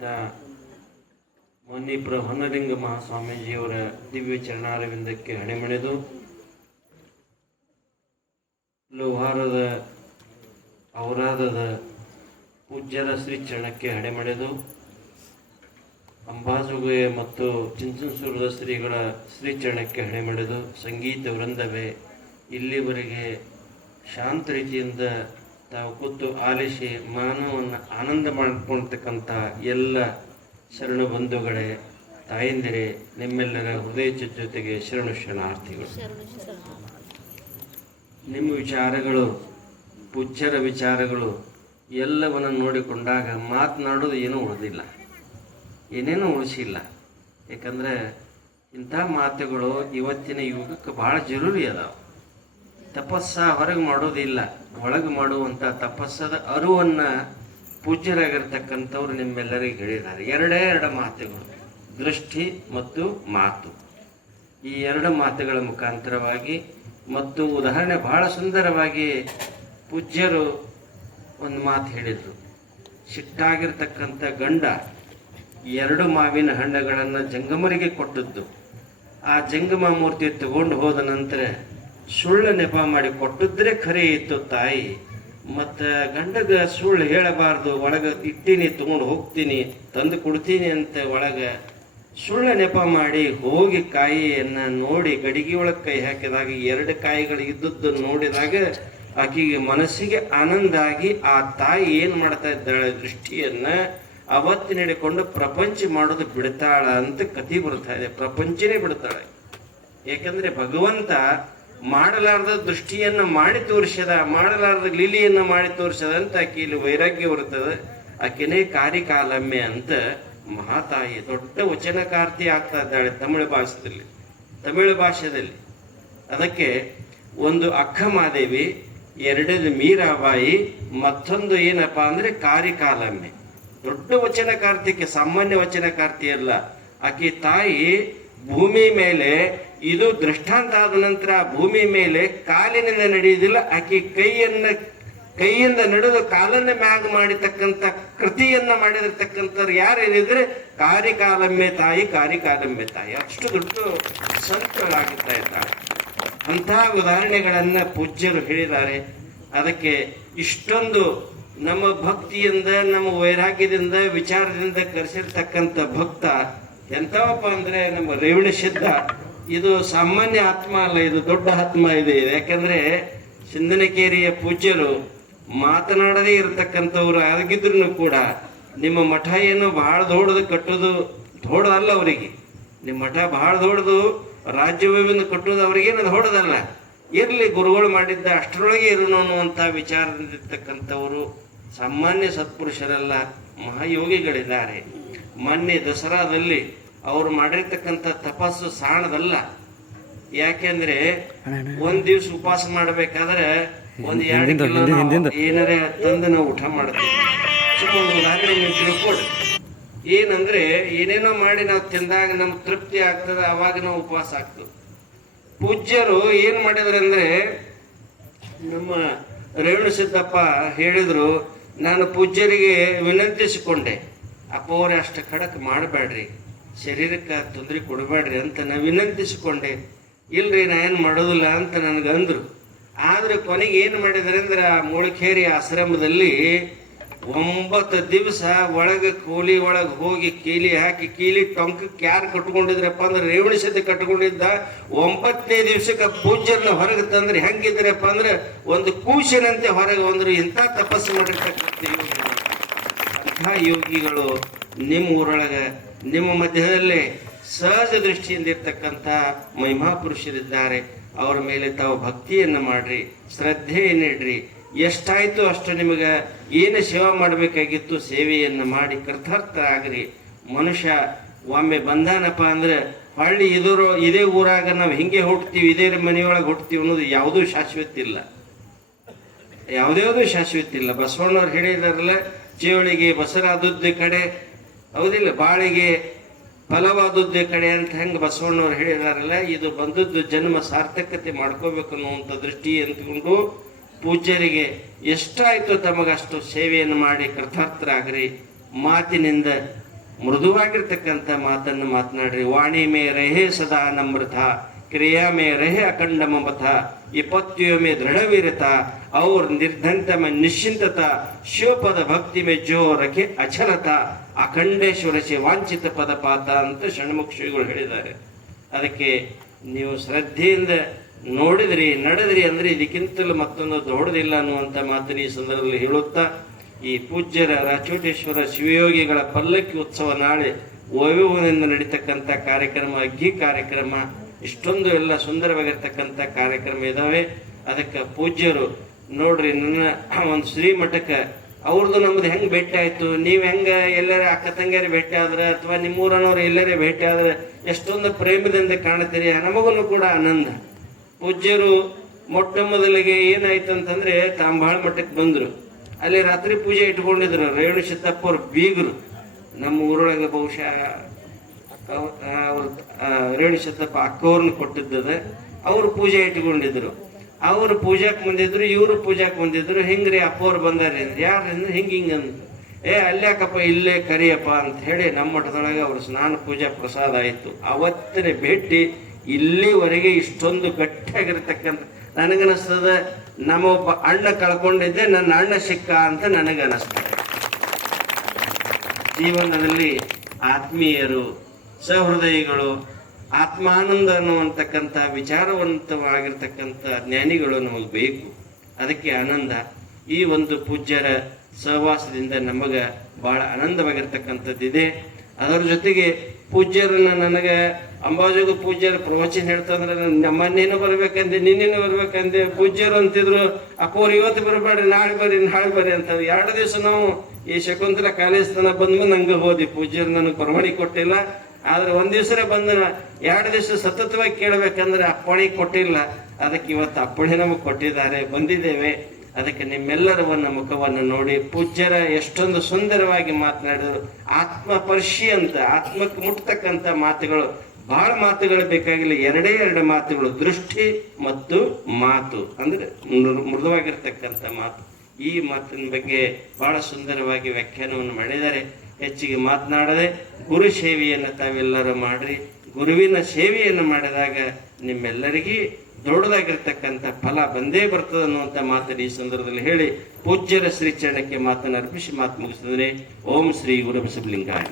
ಶ್ರೀಯುತ ಮೊನ್ನಿಪುರ ಹೊನ್ನಲಿಂಗ ಮಹಾಸ್ವಾಮೀಜಿಯವರ ದಿವ್ಯ ಚರಣಾರವಿಂದಕ್ಕೆ ಹಣೆಮಣೆದು ಲೋಹಾರದ ಔರಾದದ ಪೂಜ್ಯರ ಶ್ರೀಚರಣಕ್ಕೆ ಹಣೆಮಣೆದು ಅಂಬಾಜುಗೆ ಮತ್ತು ಚಿಂಚನಸೂರದ ಶ್ರೀಗಳ ಶ್ರೀಚರಣಕ್ಕೆ ಹಣೆಮಣೆದು ಸಂಗೀತ ವೃಂದವೇ ಇಲ್ಲಿವರೆಗೆ ಶಾಂತ ರೀತಿಯಿಂದ ತಾವು ಕೂತು ಆಲಿಸಿ ಮಾನವವನ್ನು ಆನಂದ ಮಾಡಿಕೊಳ್ತಕ್ಕಂಥ ಎಲ್ಲ ಶರಣ ಬಂಧುಗಳೇ, ತಾಯಂದಿರೇ, ನಿಮ್ಮೆಲ್ಲರ ಹೃದಯ ಜೊತೆಗೆ ಶರಣು ಶರಣಾರ್ಥಿಗಳು. ನಿಮ್ಮ ವಿಚಾರಗಳು, ಪೂಜ್ಯರ ವಿಚಾರಗಳು ಎಲ್ಲವನ್ನು ನೋಡಿಕೊಂಡಾಗ ಮಾತನಾಡೋದು ಏನೂ ಉಳಿದಿಲ್ಲ, ಏನೇನೂ ಉಳಿಸಿಲ್ಲ. ಯಾಕಂದರೆ ಇಂಥ ಮಾತುಗಳು ಇವತ್ತಿನ ಯುಗಕ್ಕೆ ಭಾಳ ಜರೂರಿ ಅದಾವ. ತಪಸ್ಸ ಹೊರಗೆ ಮಾಡೋದಿಲ್ಲ, ಒಳಗೆ ಮಾಡುವಂಥ ತಪಸ್ಸದ ಅರಿವನ್ನು ಪೂಜ್ಯರಾಗಿರ್ತಕ್ಕಂಥವ್ರು ನಿಮ್ಮೆಲ್ಲರಿಗೆ ಹೇಳಿದ್ದಾರೆ. ಎರಡು ಮಾತುಗಳು, ದೃಷ್ಟಿ ಮತ್ತು ಮಾತು. ಈ ಎರಡು ಮಾತುಗಳ ಮುಖಾಂತರವಾಗಿ ಮತ್ತು ಉದಾಹರಣೆ ಬಹಳ ಸುಂದರವಾಗಿ ಪೂಜ್ಯರು ಒಂದು ಮಾತು ಹೇಳಿದರು. ಸಿಟ್ಟಾಗಿರ್ತಕ್ಕಂಥ ಗಂಡ 2 ಮಾವಿನ ಹಣ್ಣುಗಳನ್ನು ಜಂಗಮರಿಗೆ ಕೊಟ್ಟದ್ದು. ಆ ಜಂಗಮ ಮೂರ್ತಿ ತಗೊಂಡು ಹೋದ ನಂತರ ಸುಳ್ಳು ನೆಪ ಮಾಡಿ ಕೊಟ್ಟಿದ್ರೆ ಖರೆ ಇತ್ತು ತಾಯಿ. ಮತ್ತು ಗಂಡಗ ಸುಳ್ಳು ಹೇಳಬಾರ್ದು, ಒಳಗೆ ಇಟ್ಟಿನಿ ತಗೊಂಡು ಹೋಗ್ತೀನಿ ತಂದು ಕೊಡ್ತೀನಿ ಅಂತ ಒಳಗೆ ಸುಳ್ಳು ನೆಪ ಮಾಡಿ ಹೋಗಿ ಕಾಯಿಯನ್ನು ನೋಡಿ ಗಡಿಗೆ ಒಳಗೆ ಕೈ ಹಾಕಿದಾಗ 2 ಕಾಯಿಗಳು ಇದ್ದದ್ದು ನೋಡಿದಾಗ ಆಕೆಗೆ ಮನಸ್ಸಿಗೆ ಆನಂದ ಆಗಿ ಆ ತಾಯಿ ಏನು ಮಾಡ್ತಾ ಇದ್ದಾಳೆ, ದೃಷ್ಟಿಯನ್ನು ಅವತ್ತಿನ ಹಿಡ್ಕೊಂಡು ಪ್ರಪಂಚ ಮಾಡೋದು ಬಿಡ್ತಾಳ ಅಂತ ಕಥೆ ಬರ್ತಾ ಇದೆ. ಪ್ರಪಂಚನೇ ಬಿಡ್ತಾಳೆ. ಯಾಕಂದ್ರೆ ಭಗವಂತ ಮಾಡಲಾರ್ದ ದೃಷ್ಟಿಯನ್ನು ಮಾಡಿ ತೋರಿಸದ, ಮಾಡಲಾರ್ದ ಲೀಲೆಯನ್ನು ಮಾಡಿ ತೋರಿಸದ ಅಂತ ಆಕೆ ಇಲ್ಲಿ ವೈರಾಗ್ಯ ಬರ್ತದೆ. ಆಕೆನೇ ಕಾರಿಕಾಲಮ್ಮೆ ಅಂತ ಮಹಾತಾಯಿ ದೊಡ್ಡ ವಚನಕಾರ್ತಿ ಆಗ್ತಾ ಇದ್ದಾಳೆ ತಮಿಳು ಭಾಷೆಯಲ್ಲಿ. ಅದಕ್ಕೆ ಒಂದು ಅಕ್ಕಮಾದೇವಿ, 2 ಮೀರಾಬಾಯಿ, ಮತ್ತೊಂದು ಏನಪ್ಪಾ ಅಂದ್ರೆ ಕಾರಿಕಾಲಮ್ಮೆ. ದೊಡ್ಡ ವಚನಕಾರ್ತಿಕೆ, ಸಾಮಾನ್ಯ ವಚನಕಾರ್ತಿ ಅಲ್ಲ. ಆಕೆ ತಾಯಿ ಭೂಮಿ ಮೇಲೆ ಇದು ದೃಷ್ಟಾಂತ ಆದ ನಂತರ ಭೂಮಿ ಮೇಲೆ ಕಾಲಿನಿಂದ ನಡೆಯುವುದಿಲ್ಲ, ಆಕೆ ಕೈಯಿಂದ ನಡೆದು ಕಾಲನ್ನ ಮ್ಯಾಗ ಮಾಡಿರ್ತಕ್ಕಂಥ ಕೃತಿಯನ್ನ ಮಾಡಿರ್ತಕ್ಕಂಥವ್ರು ಯಾರೇನಿದ್ರೆ ಕಾರಿಕಾಲಮ್ಮೆ ತಾಯಿ, ಕಾರಿಕಾಲಮ್ಮೆ ತಾಯಿ. ಅಷ್ಟು ದೊಡ್ಡ ಸಂತರಾಗುತ್ತಾ ಇದ್ದಾರೆ. ಅಂತಹ ಉದಾಹರಣೆಗಳನ್ನ ಪೂಜ್ಯರು ಹೇಳಿದ್ದಾರೆ. ಅದಕ್ಕೆ ಇಷ್ಟೊಂದು ನಮ್ಮ ಭಕ್ತಿಯಿಂದ, ನಮ್ಮ ವೈರಾಗ್ಯದಿಂದ, ವಿಚಾರದಿಂದ ಕರೆಸಿರ್ತಕ್ಕಂಥ ಭಕ್ತ ಎಂಥವಪ್ಪ ಅಂದ್ರೆ ನಮ್ಮ ರೇವಣಸಿದ್ಧ. ಇದು ಸಾಮಾನ್ಯ ಆತ್ಮ ಅಲ್ಲ, ಇದು ದೊಡ್ಡ ಆತ್ಮ ಇದೆ. ಯಾಕಂದ್ರೆ ಸಿಂಧನಕೇರಿಯ ಪೂಜ್ಯರು ಮಾತನಾಡದೇ ಇರತಕ್ಕಂಥವ್ರು ಆಗಿದ್ರು ಕೂಡ ನಿಮ್ಮ ಮಠ ಏನು ಬಹಳ ದೊಡ್ಡದು ಕಟ್ಟೋದು ದೊಡ್ಡದಲ್ಲ ಅವರಿಗೆ. ನಿಮ್ಮ ಮಠ ಬಹಳ ದೊಡ್ಡದು, ರಾಜ್ಯವನ್ನು ಕಟ್ಟೋದು ಅವ್ರಿಗೇನು ದೊಡ್ಡದಲ್ಲ. ಇರ್ಲಿ, ಗುರುಗಳು ಮಾಡಿದ್ದ ಅಷ್ಟರೊಳಗೆ ಇರೋನು ಅನ್ನುವಂಥ ವಿಚಾರದಲ್ಲಿರ್ತಕ್ಕಂಥವರು ಸಾಮಾನ್ಯ ಸತ್ಪುರುಷರಲ್ಲ, ಮಹಾಯೋಗಿಗಳಿದ್ದಾರೆ. ಮೊನ್ನೆ ದಸರಾದಲ್ಲಿ ಅವರು ಮಾಡಿರ್ತಕ್ಕಂಥ ತಪಸ್ಸು ಸಾಣದಲ್ಲ. ಯಾಕೆಂದ್ರೆ ಒಂದ್ ದಿವ್ಸ ಉಪವಾಸ ಮಾಡ್ಬೇಕಾದ್ರೆ 1-2 ಕಿಲೋ ಏನಾರ ತಂದು ನಾವು ಊಟ ಮಾಡ್ತೀವಿ. ಸುಮ್ಮನೆ ಉದಾಹರಣೆ ನೀವು ತಿಳ್ಕೊಡ್ರಿ. ಏನಂದ್ರೆ ಏನೇನೋ ಮಾಡಿ ನಾವು ತಿಂದಾಗ ನಮ್ಗೆ ತೃಪ್ತಿ ಆಗ್ತದೆ, ಅವಾಗ ನಾವು ಉಪವಾಸ ಆಗ್ತದೆ. ಪೂಜ್ಯರು ಏನ್ ಮಾಡಿದ್ರಂದ್ರೆ, ನಮ್ಮ ರೇವಣಸಿದ್ದಪ್ಪ ಹೇಳಿದ್ರು, ನಾನು ಪೂಜ್ಯರಿಗೆ ವಿನಂತಿಸಿಕೊಂಡೆ, ಅಪ್ಪ ಅವರೇ ಅಷ್ಟು ಖಡಕ್ ಮಾಡಬೇಡ್ರಿ, ಶರೀರಕ್ಕೆ ತೊಂದರೆ ಕೊಡಬೇಡ್ರಿ ಅಂತ ನಾನು ವಿನಂತಿಸಿಕೊಂಡೆ. ಇಲ್ರಿ ನಾ ಏನು ಮಾಡೋದಿಲ್ಲ ಅಂತ ನನಗಂದ್ರು. ಆದ್ರೆ ಕೊನೆಗೆ ಏನು ಮಾಡಿದಾರೆ ಅಂದ್ರೆ, ಮೂಳಖೇರಿ ಆಶ್ರಮದಲ್ಲಿ 9 ದಿವಸ ಒಳಗೆ ಕೂಲಿ ಒಳಗೆ ಹೋಗಿ ಕೀಲಿ ಹಾಕಿ, ಕೀಲಿ ಟೊಂಕಕ್ಕೆ ಯಾರು ಕಟ್ಕೊಂಡಿದ್ರಪ್ಪ ಅಂದ್ರೆ ರೇವಣಸಿದ್ದ ಕಟ್ಕೊಂಡಿದ್ದ. 9ನೇ ದಿವಸಕ್ಕೆ ಪೂಜ್ಯರನ್ನ ಹೊರಗೆ ತಂದ್ರೆ ಹೆಂಗಿದ್ರಪ್ಪ ಅಂದ್ರೆ ಒಂದು ಕೂಸಿನಂತೆ ಹೊರಗೆ ಬಂದ್ರು. ಇಂಥ ತಪಸ್ಸು ಮಾಡಿರ್ತಕ್ಕಂಥ ಯೋಗಿಗಳು, ಅಂಥ ಯೋಗಿಗಳು ನಿಮ್ಮ ಊರೊಳಗೆ, ನಿಮ್ಮ ಮಧ್ಯದಲ್ಲೇ ಸಹಜ ದೃಷ್ಟಿಯಿಂದ ಇರ್ತಕ್ಕಂಥ ಮಹಿಮಾ ಪುರುಷರಿದ್ದಾರೆ. ಅವರ ಮೇಲೆ ತಾವು ಭಕ್ತಿಯನ್ನು ಮಾಡ್ರಿ, ಶ್ರದ್ಧೆಯನ್ನಿಡ್ರಿ. ಎಷ್ಟಾಯ್ತು ಅಷ್ಟು ನಿಮಗೆ ಏನು ಸೇವೆ ಮಾಡಬೇಕಾಗಿತ್ತು ಸೇವೆಯನ್ನು ಮಾಡಿ ಕೃತಾರ್ಥರಾಗ್ರಿ. ಮನುಷ್ಯ ಒಮ್ಮೆ ಬಂದಾನಪ್ಪ ಅಂದ್ರೆ ಹೊಳ್ಳಿ ಇದೇ ಊರಾಗ ನಾವು ಹಿಂಗೆ ಹುಟ್ತೀವಿ, ಇದೇ ಮನೆಯೊಳಗೆ ಹುಟ್ತೀವಿ ಅನ್ನೋದು ಯಾವುದೂ ಶಾಶ್ವತ ಇಲ್ಲ, ಯಾವುದ್ಯಾವುದೂ ಶಾಶ್ವತ ಇಲ್ಲ. ಬಸವಣ್ಣವ್ರು ಹೇಳಿದಾರಲ್ಲ, ಚೇವಳಿಗೆ ಬಸರಾದದ್ದೇ ಕಡೆ, ಹೌದಿಲ್ಲ, ಬಾಳಿಗೆ ಫಲವಾದದ್ದೇ ಕಡೆ ಅಂತ ಹೆಂಗೆ ಬಸವಣ್ಣವ್ರು ಹೇಳಿದಾರಲ್ಲ, ಇದು ಬಂದದ್ದು ಜನ್ಮ ಸಾರ್ಥಕತೆ ಮಾಡ್ಕೋಬೇಕು ಅನ್ನುವಂಥ ದೃಷ್ಟಿ ಅಂದ್ಕೊಂಡು ಪೂಜ್ಯರಿಗೆ ಎಷ್ಟಾಯ್ತು ತಮಗಷ್ಟು ಸೇವೆಯನ್ನು ಮಾಡಿ ಕೃತಾರ್ಥರಾಗ್ರಿ. ಮಾತಿನಿಂದ ಮೃದುವಾಗಿರ್ತಕ್ಕಂಥ ಮಾತನ್ನು ಮಾತನಾಡ್ರಿ. ವಾಣಿ ಮೇ ರಹೇ ಸದಾ ನಮ್ರತ, ಕ್ರಿಯಾ ಮೇ ರಹೇ ಅಖಂಡ ಮಮತ, ವಿಪತ್ಯು ಮೇ ದೃಢವೀರತ और निर्धनत में निश्चिंतता, ಶಿವಪದ ಭಕ್ತಿ ಮೇ ಜೋ ರಖೆ ಅಚಲತ, ಅಖಂಡೇಶ್ವರ ವಾಂಚಿತ ಪದ ಪಾತ ಅಂತ ಷಣ್ಮುಖ ಶ್ರೀಗಳು ಹೇಳಿದ್ದಾರೆ. ಅದಕ್ಕೆ ನೀವು ಶ್ರದ್ಧೆಯಿಂದ ನೋಡಿದ್ರಿ ನಡೆದ್ರಿ ಅಂದ್ರೆ ಇದಕ್ಕಿಂತಲೂ ಮತ್ತೊಂದು ದೊಡ್ಡದಿಲ್ಲ ಅನ್ನುವಂಥ ಮಾತನ್ನು ಈ ಸಂದರ್ಭದಲ್ಲಿ ಹೇಳುತ್ತಾ, ಈ ಪೂಜ್ಯರ ರಾಚೋಟೇಶ್ವರ ಶಿವಯೋಗಿಗಳ ಪಲ್ಲಕ್ಕಿ ಉತ್ಸವ ನಾಳೆ ವೈಭವದಿಂದ ನಡೀತಕ್ಕಂಥ ಕಾರ್ಯಕ್ರಮ, ಅಗ್ಗಿ ಕಾರ್ಯಕ್ರಮ, ಇಷ್ಟೊಂದು ಎಲ್ಲ ಸುಂದರವಾಗಿರ್ತಕ್ಕಂಥ ಕಾರ್ಯಕ್ರಮ ಇದಾವೆ. ಅದಕ್ಕೆ ಪೂಜ್ಯರು ನೋಡ್ರಿ, ನನ್ನ ಒಂದು ಶ್ರೀಮಠಕ್ಕೆ ಅವ್ರದ್ದು ನಮ್ದು ಹೆಂಗೆ ಭೇಟಿ ಆಯ್ತು, ನೀವು ಹೆಂಗೆ ಎಲ್ಲರ ಅಕ್ಕ ತಂಗಿಯರು ಭೇಟಿ ಆದ್ರೆ ಅಥವಾ ನಿಮ್ಮೂರನವ್ರು ಎಲ್ಲರೇ ಭೇಟಿ ಆದ್ರೆ ಎಷ್ಟೊಂದು ಪ್ರೇಮದಿಂದ ಕಾಣ್ತೀರಿ, ನಮಗೂ ಕೂಡ ಆನಂದ. ಪೂಜ್ಯರು ಮೊಟ್ಟ ಮೊದಲಿಗೆ ಏನಾಯ್ತು ಅಂತಂದ್ರೆ ತಾಂಬಾಳ ಮಠಕ್ಕೆ ಬಂದ್ರು. ಅಲ್ಲಿ ರಾತ್ರಿ ಪೂಜೆ ಇಟ್ಕೊಂಡಿದ್ರು. ರೇಣು ಸಿದ್ದಪ್ಪ ಅವ್ರ ಬೀಗರು, ನಮ್ಮ ಊರೊಳಗೆ ಬಹುಶಃ ರೇಣು ಸಿದ್ದಪ್ಪ ಅಕ್ಕವ್ರನ್ನ ಕೊಟ್ಟಿದ್ದದ. ಅವರು ಪೂಜೆ ಇಟ್ಕೊಂಡಿದ್ರು. ಅವರು ಪೂಜಾಕ್ ಬಂದಿದ್ರು, ಇವರು ಪೂಜಾಕ್ ಬಂದಿದ್ರು. ಹಿಂಗ್ರಿ ಅಪ್ಪವ್ರು ಬಂದಾರಿ ಅಂದ್ರೆ ಯಾರಂದ್ರೆ ಹಿಂಗಂದ್ ಅಲ್ಯಾಕಪ್ಪ ಇಲ್ಲೇ ಕರಿಯಪ್ಪ ಅಂತ ಹೇಳಿ ನಮ್ಮ ಮಠದೊಳಗೆ ಅವ್ರ ಸ್ನಾನ ಪೂಜಾ ಪ್ರಸಾದ ಆಯ್ತು. ಅವತ್ತಿನ ಭೇಟಿ ಇಲ್ಲಿವರೆಗೆ ಇಷ್ಟೊಂದು ಗಟ್ಟಿಯಾಗಿರ್ತಕ್ಕಂಥ ನನಗನಿಸ್ತದ, ನಮ್ಮೊಬ್ಬ ಅಣ್ಣ ಕಳ್ಕೊಂಡಿದ್ದೆ, ನನ್ನ ಅಣ್ಣ ಸಿಕ್ಕ ಅಂತ ನನಗನಿಸ್ತದೆ. ಜೀವನದಲ್ಲಿ ಆತ್ಮೀಯರು, ಸಹೃದಯಿಗಳು, ಆತ್ಮಾನಂದ ಅನ್ನುವಂತಕ್ಕಂಥ ವಿಚಾರವಂತವಾಗಿರ್ತಕ್ಕಂಥ ಜ್ಞಾನಿಗಳು ನಮಗೆ ಬೇಕು. ಅದಕ್ಕೆ ಆನಂದ. ಈ ಒಂದು ಪೂಜ್ಯರ ಸಹವಾಸದಿಂದ ನಮಗೆ ಬಹಳ ಆನಂದವಾಗಿರ್ತಕ್ಕಂಥದ್ದಿದೆ. ಅದರ ಜೊತೆಗೆ ಪೂಜ್ಯರನ್ನ ನನಗೆ ಅಂಬಾಜೋಗ ಪೂಜ್ಯರ ಪ್ರವಚನ ಹೇಳ್ತಂದ್ರೆ ನಮ್ಮನ್ನೇನು ಬರ್ಬೇಕಂದೆ, ನಿನ್ನೇನು ಬರ್ಬೇಕಂದೆ. ಪೂಜ್ಯರು ಅಂತಿದ್ರು, ಅಪ್ಪವ್ರು ಇವತ್ತು ಬರಬೇಡ್ರಿ, ನಾಳೆ ಬರ್ರಿ ಅಂತ. 2 ದಿವಸ ನಾವು ಈ ಶಕುಂತಲ ಕಾಲೇಜ್ ತನ ಬಂದ್ಮೇಲೆ ನಂಗೆ ಹೋದಿ. ಪೂಜ್ಯರು ನನಗೆ ಬರವಣಿಗೆ ಕೊಟ್ಟಿಲ್ಲ. ಆದ್ರೆ 1 ದಿವಸ ಬಂದ 2 ದಿವಸ ಸತತವಾಗಿ ಕೇಳಬೇಕಂದ್ರೆ ಅಪ್ಪಣೆ ಕೊಟ್ಟಿಲ್ಲ. ಅದಕ್ಕೆ ಇವತ್ತು ಅಪ್ಪಣೆ ನಮಗೆ ಕೊಟ್ಟಿದ್ದಾರೆ, ಬಂದಿದ್ದೇವೆ. ಅದಕ್ಕೆ ನಿಮ್ಮೆಲ್ಲರ ಮುಖವನ್ನು ನೋಡಿ ಪೂಜ್ಯರ ಎಷ್ಟೊಂದು ಸುಂದರವಾಗಿ ಮಾತನಾಡಿದ್ರು. ಆತ್ಮಪರ್ಶಿ ಅಂತ, ಆತ್ಮಕ್ಕೆ ಮುಟ್ತಕ್ಕಂಥ ಮಾತುಗಳು, ಬಹಳ ಮಾತುಗಳು ಬೇಕಾಗಿಲ್ಲ. 2 ಮಾತುಗಳು, ದೃಷ್ಟಿ ಮತ್ತು ಮಾತು, ಅಂದ್ರೆ ಮೃದುವಾಗಿರ್ತಕ್ಕಂಥ ಮಾತು. ಈ ಮಾತಿನ ಬಗ್ಗೆ ಬಹಳ ಸುಂದರವಾಗಿ ವ್ಯಾಖ್ಯಾನವನ್ನು ಮಾಡಿದ್ದಾರೆ. ಹೆಚ್ಚಿಗೆ ಮಾತನಾಡದೆ ಗುರು ಸೇವೆಯನ್ನು ತಾವೆಲ್ಲರೂ ಮಾಡ್ರಿ. ಗುರುವಿನ ಸೇವೆಯನ್ನು ಮಾಡಿದಾಗ ನಿಮ್ಮೆಲ್ಲರಿಗೂ ದೊಡ್ಡದಾಗಿರ್ತಕ್ಕಂಥ ಫಲ ಬಂದೇ ಬರ್ತದೆ ಅನ್ನುವಂಥ ಮಾತನ್ನು ಈ ಸಂದರ್ಭದಲ್ಲಿ ಹೇಳಿ ಪೂಜ್ಯರ ಶ್ರೀಚರಣಕ್ಕೆ ಮಾತನ್ನು ಅರ್ಪಿಸಿ ಮಾತು ಮುಗಿಸಿದ್ರೆ ಓಂ ಶ್ರೀ ಗುರು ಬಸವಲಿಂಗಾಯ.